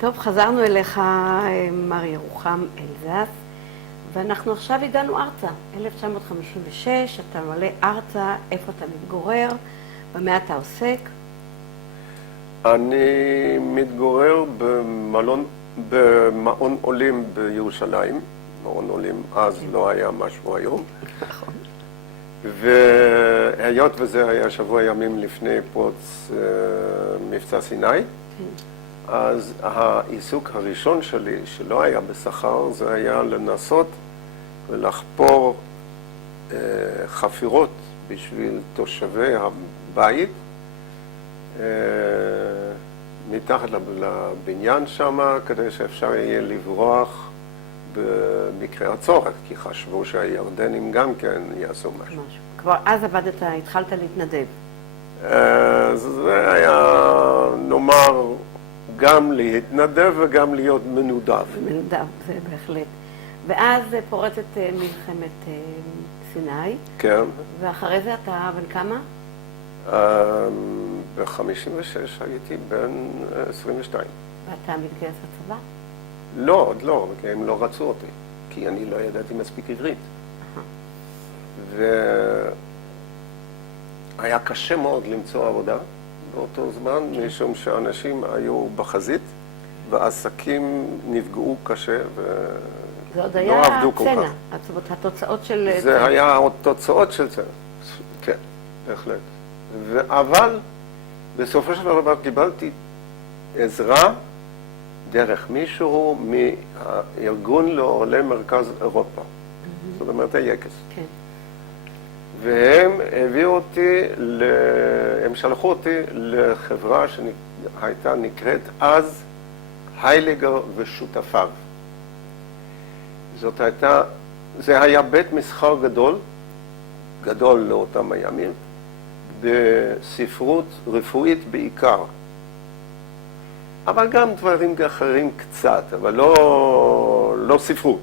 טוב, חזרנו אליך, מר ירוחם אלזס, ואנחנו עכשיו הגענו ארצה, 1956, אתה מלא ארצה, איפה אתה מתגורר, במה אתה עוסק? אני מתגורר במעון עולים בירושלים. מעון עולים אז לא היה משהו היום. נכון. והיות וזה היה שבוע ימים לפני פרוץ מבצע סיני, אז העיסוק הראשון שלי, שלא היה בשכר, זה היה לנסות ולחפור חפירות בשביל תושבי הבית, מתחת לבניין שם, כדי שאפשר יהיה לברוח במקרה הצורך, כי חשבו שהירדנים גם כן יעשו משהו. כבר אז עבדת, התחלת להתנדב. זה היה, נאמר, גם להתנדב וגם להיות מנודב. מנודב, זה בהחלט. ואז פורצת מלחמת סיני. כן. ואחרי זה אתה בן כמה? ב-56 הייתי בן 22. ואתה מתגייס לצבא? לא, עוד לא, כי הם לא רצו אותי, כי אני לא ידעתי מספיק עברית. והיה קשה מאוד למצוא עבודה באותו זמן, משום שאנשים היו בחזית, והעסקים נפגעו קשה זה עוד ולא עבדו כל כך. היה צנע, זאת אומרת, התוצאות של... זה היה עוד תוצאות של צנע, כן, בהחלט. אבל בסופו של דבר קיבלתי עזרה דרך מישהו מהארגון לעולי מרכז אירופה. זאת אומרת, הייקס. כן. והם הביאו אותי, הם שלחו אותי לחברה שהייתה נקראת אז הייליגר ושותפיו. זה היה בית מסחר גדול לאותם הימים, בספרות רפואית בעיקר. אבל גם דברים אחרים קצת, אבל לא ספרות.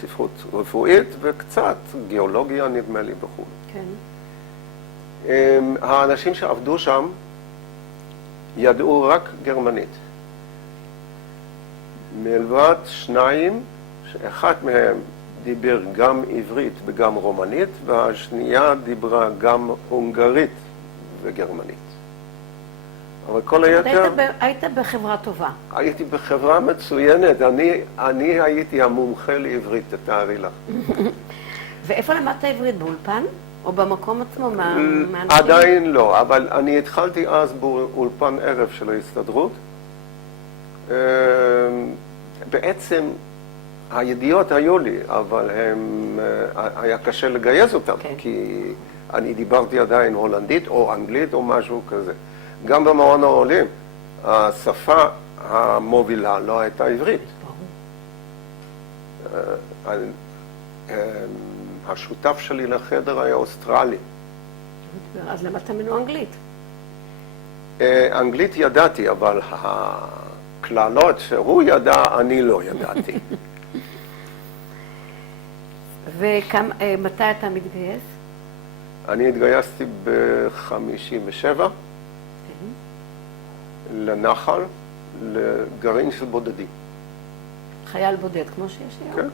ספרות רפואית וקצת גיאולוגיה נדמה לי בחו"ל. כן. האנשים שעבדו שם ידעו רק גרמנית. מלבד שניים, שאחד מהם דיבר גם עברית וגם רומנית, והשנייה דיברה גם הונגרית וגרמנית. אבל כל היתר... היית בחברה טובה. הייתי בחברה מצוינת. אני הייתי המומחה לעברית, תתארי לך. ואיפה למדת עברית? באולפן? או במקום עצמו? עדיין לא, אבל אני התחלתי אז באולפן ערב של ההסתדרות. בעצם הידיעות היו לי, אבל היה קשה לגייס אותם, כי אני דיברתי עדיין הולנדית או אנגלית או משהו כזה. גם במעון העולים, השפה המובילה לא הייתה עברית. השותף שלי לחדר היה אוסטרלי. אז למדת ממנו אנגלית? אנגלית ידעתי, אבל הכללות שהוא ידע, אני לא ידעתי. ומתי אתה מתגייס? אני התגייסתי ב-57. לנחל, לגרעין של בודדים. חייל בודד, כמו שיש היום? כן.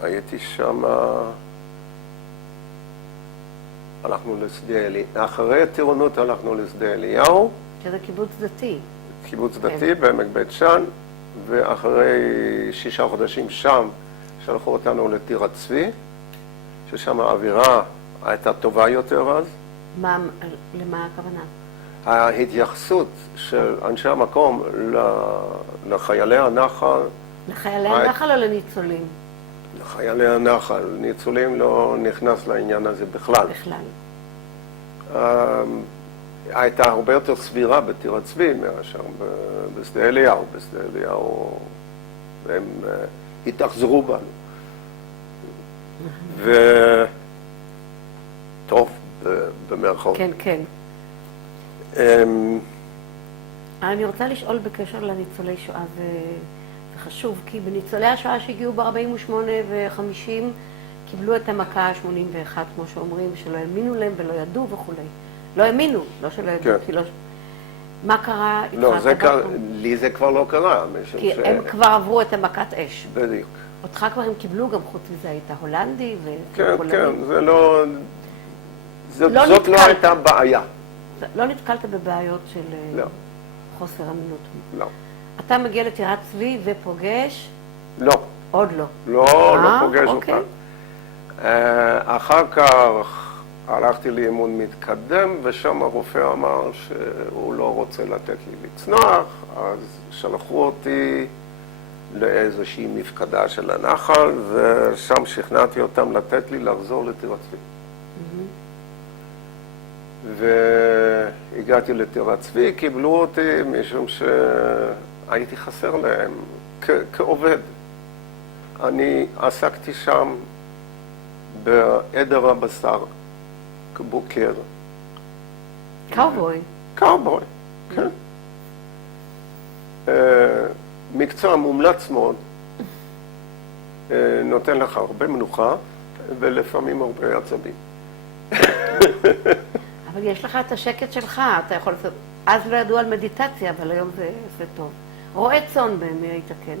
והייתי שם, הלכנו לשדה אליהו, אחרי הטירונות הלכנו לשדה אליהו. שזה קיבוץ דתי. קיבוץ דתי בעמק בית שאן, ואחרי 6 חודשים שם שלחו אותנו לטירת צבי, ששם האווירה הייתה טובה יותר אז. למה הכוונה? ההתייחסות של אנשי המקום לחיילי הנחל... לחיילי הנחל או לניצולים? לחיילי הנחל. ניצולים לא נכנס לעניין הזה בכלל. בכלל. הייתה הרבה יותר סבירה בטירת צבי מאשר בשדה אליהו. בשדה אליהו הם התאכזרו בנו. טוב. במרכאות. כן, כן. אני רוצה לשאול בקשר לניצולי שואה, זה חשוב, כי בניצולי השואה שהגיעו ב-48 ו-50 קיבלו את המכה ה-81, כמו שאומרים, שלא האמינו להם ולא ידעו וכו'. לא האמינו, לא שלא ידעו, כי מה קרה? לא, לי זה כבר לא קרה. כי הם כבר עברו את המכת אש. בדיוק. אותך כבר הם קיבלו, גם חוץ מזה היית הולנדי כן, כן, זה לא... זאת לא הייתה בעיה. לא נתקלת בבעיות של חוסר אמינות. לא. אתה מגיע לטירת צבי ופוגש? לא. עוד לא. לא פוגש אותה. אחר כך הלכתי לאימון מתקדם, ושם הרופא אמר שהוא לא רוצה לתת לי לצנוח, אז שלחו אותי לאיזושהי מפקדה של הנחל, ושם שכנעתי אותם לתת לי לחזור לטירת צבי. והגעתי לטירת צבי, קיבלו אותי משום שהייתי חסר להם כעובד. אני עסקתי שם בעדר הבשר, כבוקר. קאובוי. קאובוי, כן. מקצוע מומלץ מאוד, נותן לך הרבה מנוחה ולפעמים הרבה עצבים. אבל יש לך את השקט שלך, אתה יכול לעשות... אז לא ידעו על מדיטציה, אבל היום זה טוב. רועה צאן במי היית כן?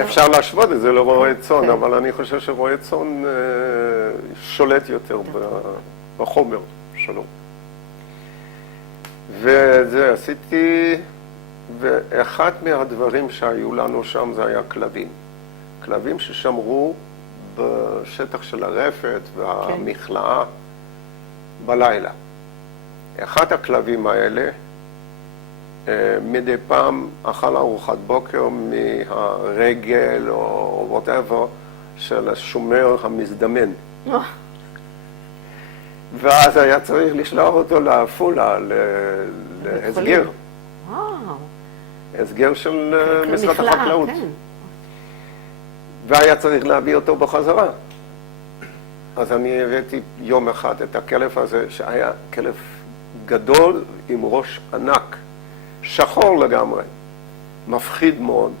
אפשר להשוות את זה לרועה צאן, אבל אני חושב שרועה צאן שולט יותר בחומר שלו. וזה עשיתי, ואחד מהדברים שהיו לנו שם זה היה כלבים. כלבים ששמרו בשטח של הרפת והמכלאה בלילה. אחד הכלבים האלה מדי פעם אכל ארוחת בוקר מהרגל או whatever של השומר המזדמן. ואז היה צריך לשלוח אותו לעפולה, להסגר. הסגר של משרד החקלאות. והיה צריך להביא אותו בחזרה. אז אני הבאתי יום אחד את הכלב הזה, שהיה כלב גדול עם ראש ענק, שחור לגמרי, מפחיד מאוד.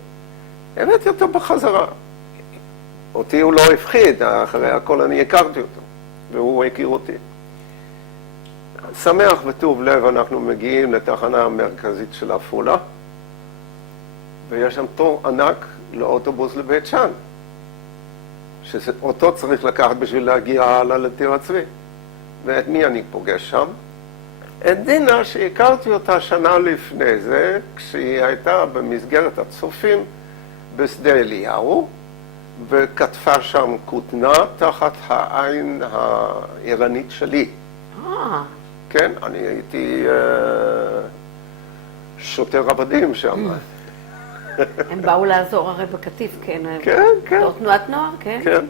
הבאתי אותו בחזרה. אותי הוא לא הפחיד, אחרי הכל אני הכרתי אותו, והוא הכיר אותי. שמח וטוב לב אנחנו מגיעים לתחנה המרכזית של עפולה, ויש שם תור ענק לאוטובוס לבית שאן, שאותו צריך לקחת בשביל להגיע הלאה לטירת צבי. ואת מי אני פוגש שם? את דינה שהכרתי אותה שנה לפני זה, כשהיא הייתה במסגרת הצופים בשדה אליהו, וכתפה שם כותנה תחת העין העירנית שלי. כן, אני הייתי שוטר עבדים שם. הם באו לעזור הרי בקטיף, כן? כן, כן. בתור תנועת נוער, כן? כן.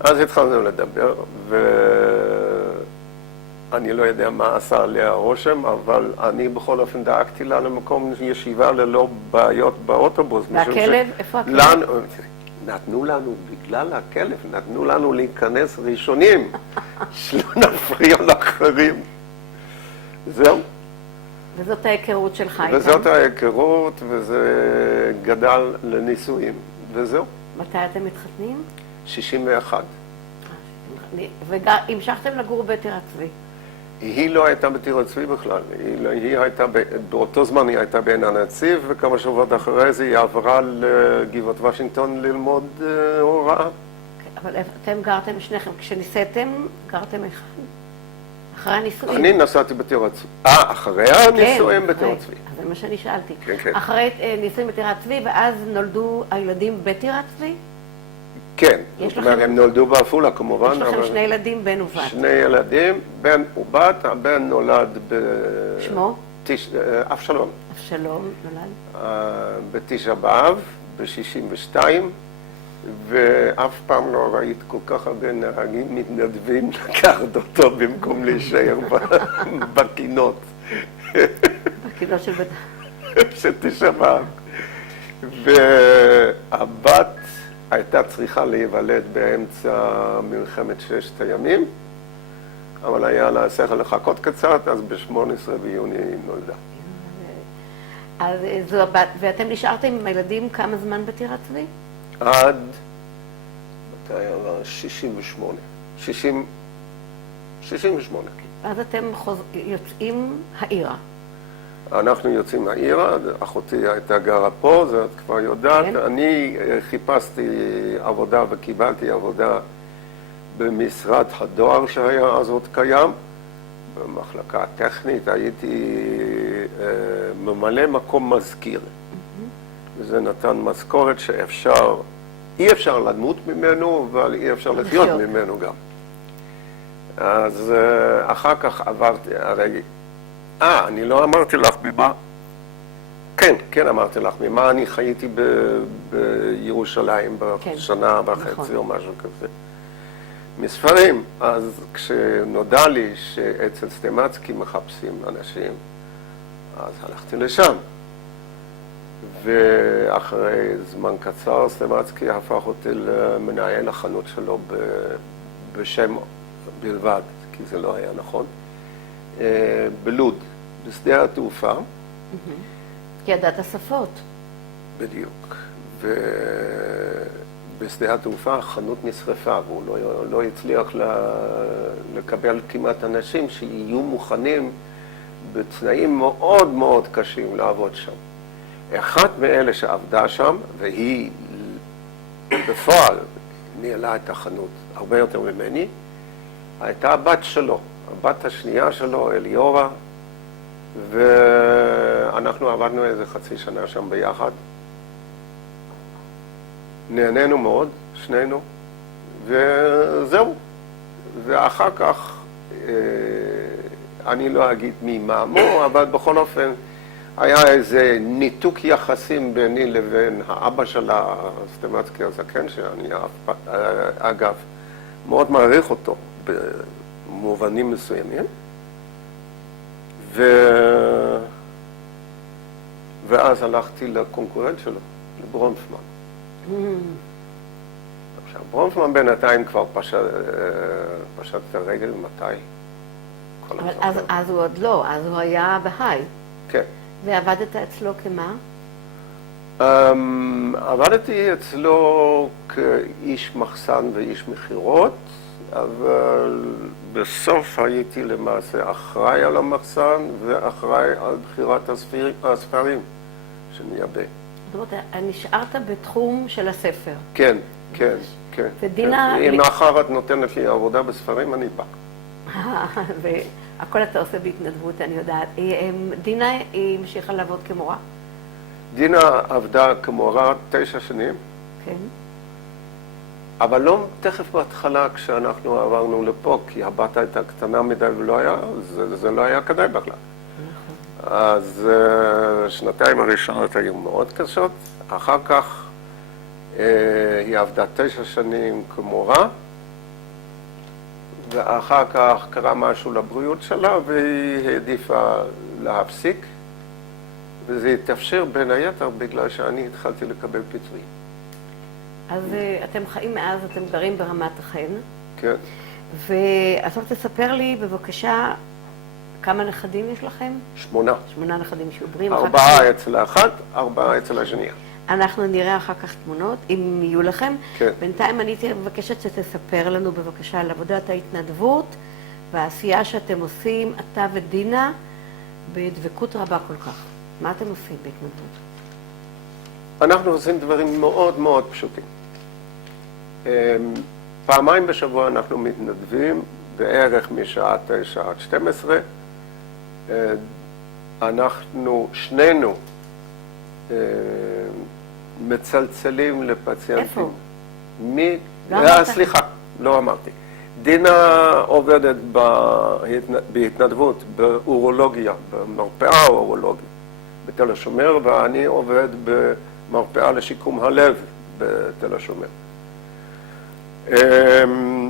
אז התחלנו לדבר, ואני לא יודע מה עשה עליה הרושם, אבל אני בכל אופן דאגתי לה למקום ישיבה ללא בעיות באוטובוס. והכלב? איפה הכלב? נתנו לנו, בגלל הכלב, נתנו לנו להיכנס ראשונים, שלא נפריע לאחרים. זהו. וזאת ההיכרות שלך איתם? וזאת ההיכרות, וזה גדל לנישואים, וזהו. מתי אתם מתחתנים? 61. והמשכתם לגור בטירת צבי? היא לא הייתה בטירת צבי בכלל. היא הייתה, באותו זמן היא הייתה בעין הנציב, וכמה שבועות אחרי זה היא עברה לגבעת וושינגטון ללמוד הוראה. אבל אתם גרתם שניכם, כשניסיתם, גרתם אחד? אחרי הנישואים? אני נסעתי בטירת צבי. אחרי הנישואים בטירת צבי. זה מה שאני שאלתי. כן, כן. אחרי נישואים בטירת צבי, ואז נולדו הילדים בטירת צבי? כן, זאת אומרת, הם נולדו בעפולה כמובן. יש לכם שני ילדים, בן ובת. שני ילדים, בן ובת, הבן נולד שמו? אבשלום. אבשלום נולד? בתשעה באב, ב-62, ואף פעם לא ראית כל כך הרבה נהגים מתנדבים לקחת אותו במקום להישאר בקינות. בקינות של בית... של תשעה באב. והבת הייתה צריכה להיוולד באמצע מלחמת ששת הימים, אבל היה לה שכל לחכות קצת, אז ב-18 ביוני היא נולדה. אז זו הבת, ואתם נשארתם עם הילדים כמה זמן בטירת צבי? עד, מתי היה? 68. 68. ואז אתם יוצאים העירה. אנחנו יוצאים העירה, אחותי הייתה גרה פה, זה את כבר יודעת. כן. אני חיפשתי עבודה וקיבלתי עבודה במשרד הדואר שהיה אז עוד קיים. במחלקה הטכנית הייתי ממלא מקום מזכיר. וזה נתן משכורת אי אפשר למות ממנו, אבל אי אפשר לחיות ממנו גם. אז אחר כך עברתי, אני לא אמרתי לך ממה, כן אמרתי לך, ממה אני חייתי בירושלים בשנה וחצי או משהו כזה. מספרים, אז כשנודע לי שאצל סטימצקי מחפשים אנשים, אז הלכתי לשם. ואחרי זמן קצר סטימצקי הפך אותי למנהל החנות שלו בשם בלבד, כי זה לא היה נכון, בלוד, בשדה התעופה. כי ידעת שפות. בדיוק. ובשדה התעופה החנות נשרפה, והוא לא הצליח לקבל כמעט אנשים שיהיו מוכנים בתנאים מאוד מאוד קשים לעבוד שם. אחת מאלה שעבדה שם, והיא בפועל ניהלה את החנות הרבה יותר ממני, הייתה הבת שלו, הבת השנייה שלו, אליורה, ואנחנו עבדנו איזה חצי שנה שם ביחד. נהנינו מאוד, שנינו, וזהו. ואחר כך, אני לא אגיד מי מה, אבל בכל אופן, היה איזה ניתוק יחסים ביני לבין האבא של סטימצקי הזקן, שאני אגב מאוד מעריך אותו במובנים מסוימים. ואז הלכתי לקונקורנט שלו, לברונפמן. עכשיו, ברונפמן בינתיים כבר פשט את הרגל, מתי? אז הוא עוד לא, אז הוא היה בהיי. כן. ועבדת אצלו כמה? עבדתי אצלו כאיש מחסן ואיש מחירות, אבל בסוף הייתי למעשה אחראי על המחסן ואחראי על בחירת הספרים שנייבא. זאת אומרת, נשארת בתחום של הספר. כן, כן, כן. ודינה... אם מאחר את נותנת לי עבודה בספרים, אני בא. והכל אתה עושה בהתנדבות, אני יודעת. דינה היא המשיכה לעבוד כמורה? דינה עבדה כמורה 9 שנים. כן. אז לא תכף בהתחלה כשאנחנו עברנו לפה, כי הבת הייתה קטנה מדי ולא היה, זה לא היה כדאי בכלל. אז 2 הראשונות היו מאוד קשות, אחר כך היא עבדה 9 שנים כמורה, ואחר כך קרה משהו לבריאות שלה והיא העדיפה להפסיק, וזה התאפשר בין היתר בגלל שאני התחלתי לקבל פיצויים. אז אתם חיים מאז, אתם גרים ברמת החן. כן. אז רק תספר לי בבקשה כמה נכדים יש לכם? 8. 8 נכדים שעוברים. 4 אצל האחת, 4 אצל השנייה. אנחנו נראה אחר כך תמונות, אם יהיו לכם. כן. בינתיים אני הייתי מבקשת שתספר לנו בבקשה על עבודת ההתנדבות והעשייה שאתם עושים, אתה ודינה, בדבקות רבה כל כך. מה אתם עושים בהתנדבות? אנחנו עושים דברים מאוד מאוד פשוטים. 2 בשבוע אנחנו מתנדבים, בערך משעה 9 עד 12. אנחנו שנינו מצלצלים לפציינטים. איפה? סליחה, לא אמרתי. דינה עובדת בהתנדבות באורולוגיה, במרפאה האורולוגית בתל השומר, ואני עובד במרפאה לשיקום הלב בתל השומר.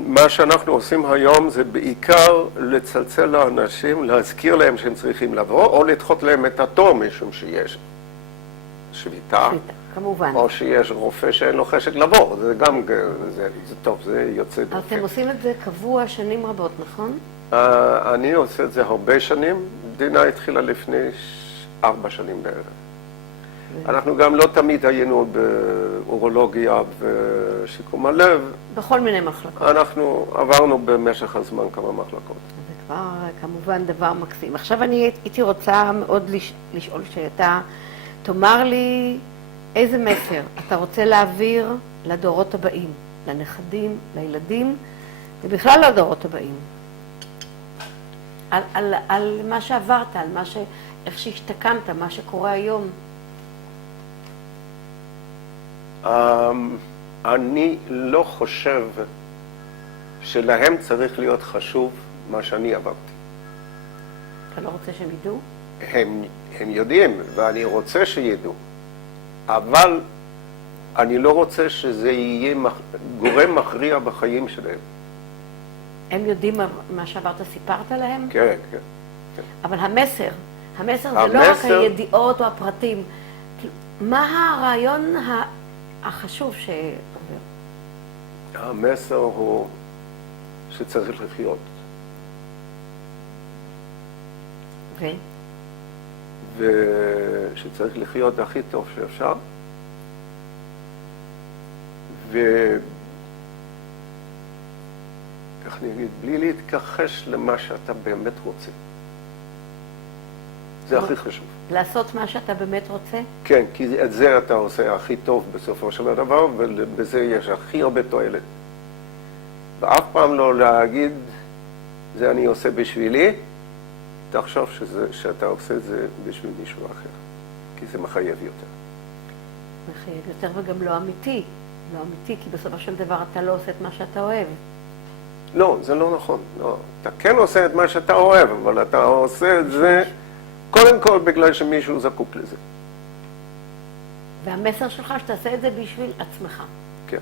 מה שאנחנו עושים היום זה בעיקר לצלצל לאנשים, להזכיר להם שהם צריכים לבוא, או לדחות להם את התור משום שיש שביתה, כמובן. או שיש רופא שאין לו חשק לבוא, זה גם, זה טוב, זה יוצא דופן. אתם עושים את זה קבוע שנים רבות, נכון? אני עושה את זה הרבה שנים, דינה התחילה לפני 4 שנים בערך. אנחנו גם לא תמיד היינו באורולוגיה ושיקום הלב. בכל מיני מחלקות. אנחנו עברנו במשך הזמן כמה מחלקות. זה כבר כמובן דבר מקסים. עכשיו אני הייתי רוצה מאוד לשאול שאתה תאמר לי איזה מסר אתה רוצה להעביר לדורות הבאים, לנכדים, לילדים, ובכלל לדורות הבאים. על מה שעברת, על איך שהשתקמת, מה שקורה היום. אני לא חושב שלהם צריך להיות חשוב מה שאני עברתי. אתה לא רוצה שהם ידעו? הם יודעים, ואני רוצה שידעו. אבל אני לא רוצה שזה יהיה גורם מכריע בחיים שלהם. הם יודעים מה שעברת, סיפרת להם? כן, כן. אבל המסר זה לא רק הידיעות או הפרטים. מה הרעיון החשוב שעובר? המסר הוא שצריך לחיות. ושצריך לחיות הכי טוב שאפשר. איך אני אגיד? בלי להתכחש למה שאתה באמת רוצה. זה הכי חשוב. לעשות מה שאתה באמת רוצה? כן, כי את זה אתה עושה הכי טוב בסופו של דבר, ובזה יש הכי הרבה תועלת. ואף פעם לא להגיד, זה אני עושה בשבילי, תחשוב שאתה עושה את זה בשביל מישהו אחר, כי זה מחייב יותר. מחייב יותר וגם לא אמיתי. לא אמיתי, כי בסופו של דבר אתה לא עושה את מה שאתה אוהב. לא, זה לא נכון. לא. אתה כן עושה את מה שאתה אוהב, אבל אתה עושה את זה קודם כל בגלל שמישהו זקוק לזה. והמסר שלך שתעשה את זה בשביל עצמך. כן.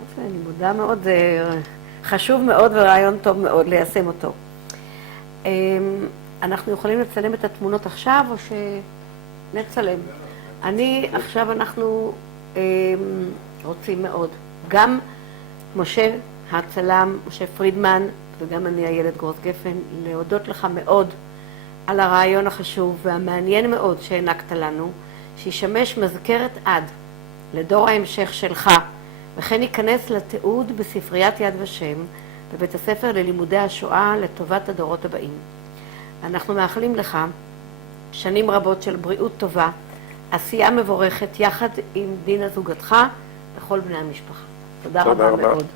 אז אני מודה מאוד, זה חשוב מאוד ורעיון טוב מאוד ליישם אותו. אנחנו יכולים לצלם את התמונות עכשיו או שנצלם? עכשיו אנחנו רוצים מאוד. גם משה הצלם, משה פרידמן, וגם אני, איילת גרוס גפן, להודות לך מאוד על הרעיון החשוב והמעניין מאוד שהענקת לנו, שישמש מזכרת עד לדור ההמשך שלך, וכן ייכנס לתיעוד בספריית יד ושם, בבית הספר ללימודי השואה לטובת הדורות הבאים. אנחנו מאחלים לך שנים רבות של בריאות טובה, עשייה מבורכת יחד עם דינה זוגתך וכל בני המשפחה. תודה רבה מאוד.